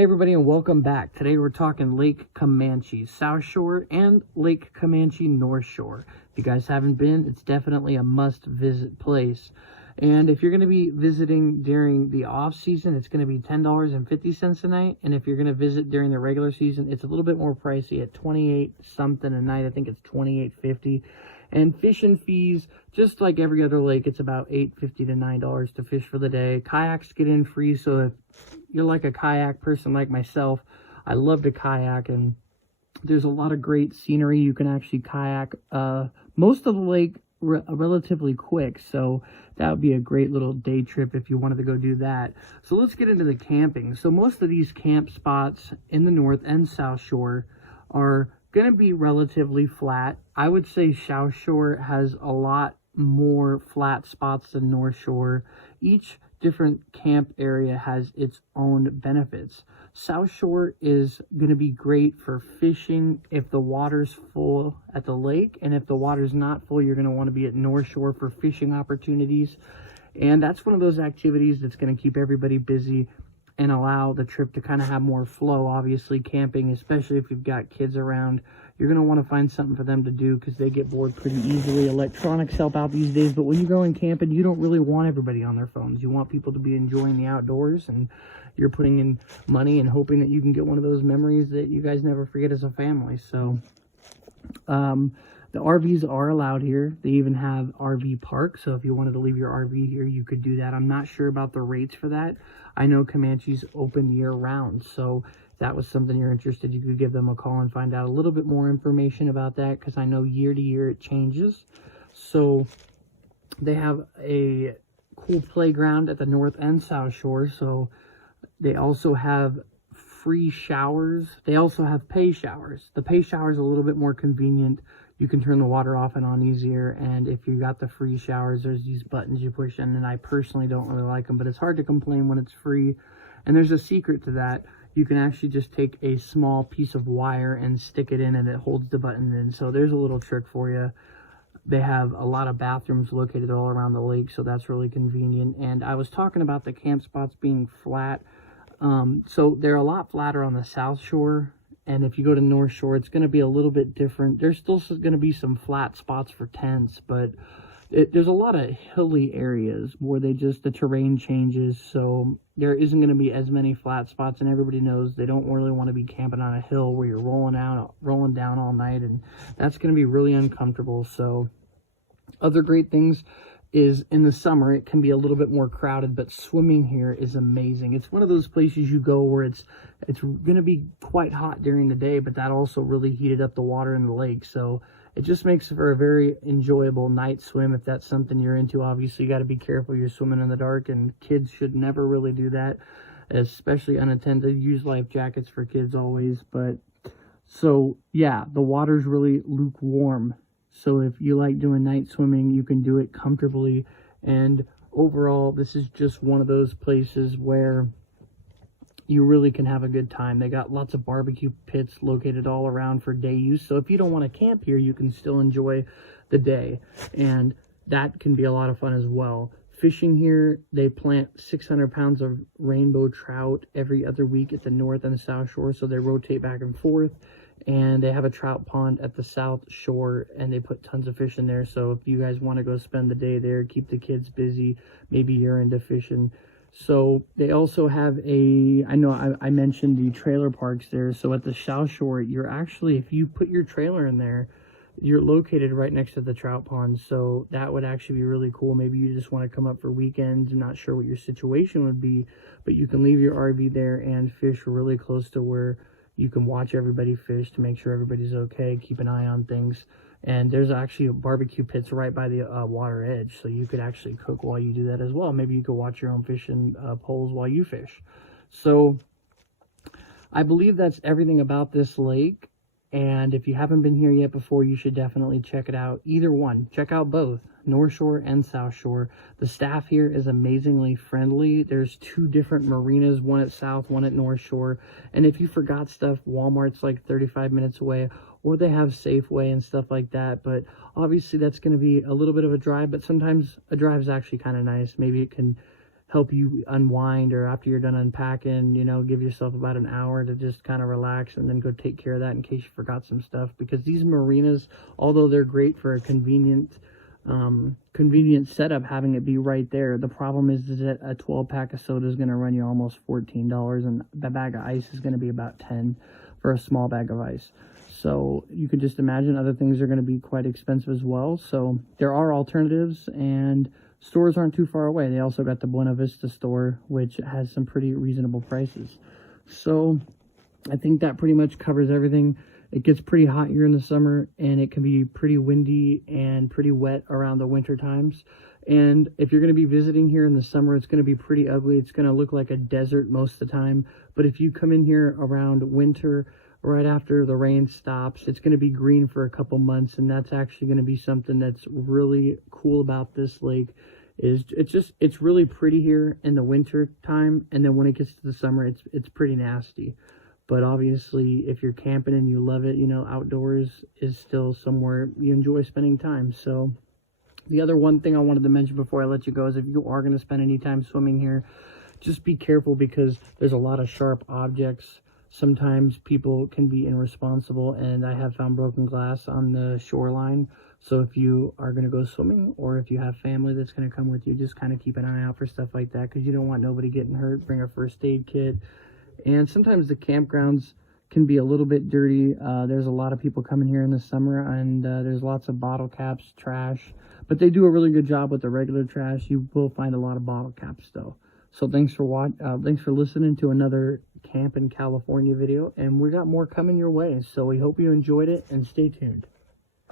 Hey everybody, and welcome back. Today we're talking Lake Camanche South Shore and Lake Camanche North Shore. If you guys haven't been, it's definitely a must visit place. And if you're going to be visiting during the off season, it's going to be $10.50 a night. And if you're going to visit during the regular season, it's a little bit more pricey at $28 something a night. I think it's $28.50. And fishing fees, just like every other lake, it's about $8.50 to $9 to fish for the day. Kayaks get in free, so if you're like a kayak person like myself, I love to kayak, and there's a lot of great scenery. You can actually kayak most of the lake relatively quick, so that would be a great little day trip if you wanted to go do that. So let's get into the camping. So most of these camp spots in the North and South Shore are going to be relatively flat. I would say South Shore has a lot more flat spots than North Shore. Each different camp area has its own benefits. South Shore is going to be great for fishing if the water's full at the lake, and if the water's not full, you're going to want to be at North Shore for fishing opportunities. And that's one of those activities that's going to keep everybody busy and allow the trip to kind of have more flow. Obviously, camping, especially if you've got kids around, you're going to want to find something for them to do because they get bored pretty easily. Electronics help out these days, but when you go in camping, you don't really want everybody on their phones. You want people to be enjoying the outdoors, and you're putting in money and hoping that you can get one of those memories that you guys never forget as a family. So the RVs are allowed here. They even have RV parks, so if you wanted to leave your RV here, you could do that. I'm not sure about the rates for that. I know Camanche's open year-round, so if that was something you're interested, you could give them a call and find out a little bit more information about that, because I know year to year it changes. So they have a cool playground at the North and South Shore, so they also have free showers. They also have pay showers. The pay shower is a little bit more convenient. You can turn the water off and on easier, and if you got the free showers, there's these buttons you push in, and I personally don't really like them, but it's hard to complain when it's free. And there's a secret to that. You can actually just take a small piece of wire and stick it in, and it holds the button in. So there's a little trick for you. They have a lot of bathrooms located all around the lake, so that's really convenient. And I was talking about the camp spots being flat. So they're a lot flatter on the South Shore. And if you go to North Shore, it's going to be a little bit different. There's still going to be some flat spots for tents, but there's a lot of hilly areas where the terrain changes. So there isn't going to be as many flat spots, and everybody knows they don't really want to be camping on a hill where you're rolling down all night, and that's going to be really uncomfortable. So other great things is in the summer, it can be a little bit more crowded, but swimming here is amazing. It's one of those places you go where it's going to be quite hot during the day, but that also really heated up the water in the lake. So it just makes for a very enjoyable night swim if that's something you're into. Obviously, you got to be careful. You're swimming in the dark, and kids should never really do that, especially unattended. Use life jackets for kids always. But so yeah, the water's really lukewarm. So if you like doing night swimming, you can do it comfortably. And overall, this is just one of those places where you really can have a good time. They got lots of barbecue pits located all around for day use. So if you don't want to camp here, you can still enjoy the day. And that can be a lot of fun as well. Fishing here, they plant 600 pounds of rainbow trout every other week at the North and South Shore. So they rotate back and forth. And they have a trout pond at the South Shore, and they put tons of fish in there. So if you guys want to go spend the day there, keep the kids busy, maybe you're into fishing. So they also have I mentioned the trailer parks there. So at the South Shore, you're actually, if you put your trailer in there, you're located right next to the trout pond. So that would actually be really cool. Maybe you just want to come up for weekends. I'm not sure what your situation would be, but you can leave your RV there and fish really close to where you can watch everybody fish to make sure everybody's okay, keep an eye on things. And there's actually barbecue pits right by the water edge, so you could actually cook while you do that as well. Maybe you could watch your own fishing poles while you fish. So I believe that's everything about this lake. And if you haven't been here yet before, you should definitely check it out. Either one. Check out both, North Shore and South Shore. The staff here is amazingly friendly. There's two different marinas, one at South, one at North Shore. And if you forgot stuff, Walmart's like 35 minutes away, or they have Safeway and stuff like that. But obviously that's going to be a little bit of a drive, but sometimes a drive is actually kind of nice. Maybe it can help you unwind, or after you're done unpacking, you know, give yourself about an hour to just kind of relax and then go take care of that in case you forgot some stuff. Because these marinas, although they're great for a convenient setup, having it be right there, the problem is that a 12-pack of soda is going to run you almost $14, and the bag of ice is going to be about $10 for a small bag of ice. So you can just imagine other things are going to be quite expensive as well. So there are alternatives, and stores aren't too far away. They also got the Buena Vista store, which has some pretty reasonable prices. So I think that pretty much covers everything. It gets pretty hot here in the summer, and it can be pretty windy and pretty wet around the winter times. And if you're going to be visiting here in the summer, it's going to be pretty ugly. It's going to look like a desert most of the time. But if you come in here around winter, right after the rain stops, it's going to be green for a couple months. And that's actually going to be something that's really cool about this lake. Is it's really pretty here in the winter time, and then when it gets to the summer, it's pretty nasty. But obviously, if you're camping and you love it, you know, outdoors is still somewhere you enjoy spending time. So the other one thing I wanted to mention before I let you go is if you are going to spend any time swimming here, just be careful, because there's a lot of sharp objects. Sometimes people can be irresponsible, and I have found broken glass on the shoreline. So if you are going to go swimming, or if you have family that's going to come with you, just kind of keep an eye out for stuff like that, because you don't want nobody getting hurt. Bring a first aid kit. And sometimes the campgrounds can be a little bit dirty. There's a lot of people coming here in the summer, and there's lots of bottle caps, trash. But they do a really good job with the regular trash. You will find a lot of bottle caps though. So thanks for listening to another Camp in California video, and we got more coming your way. So we hope you enjoyed it, and stay tuned.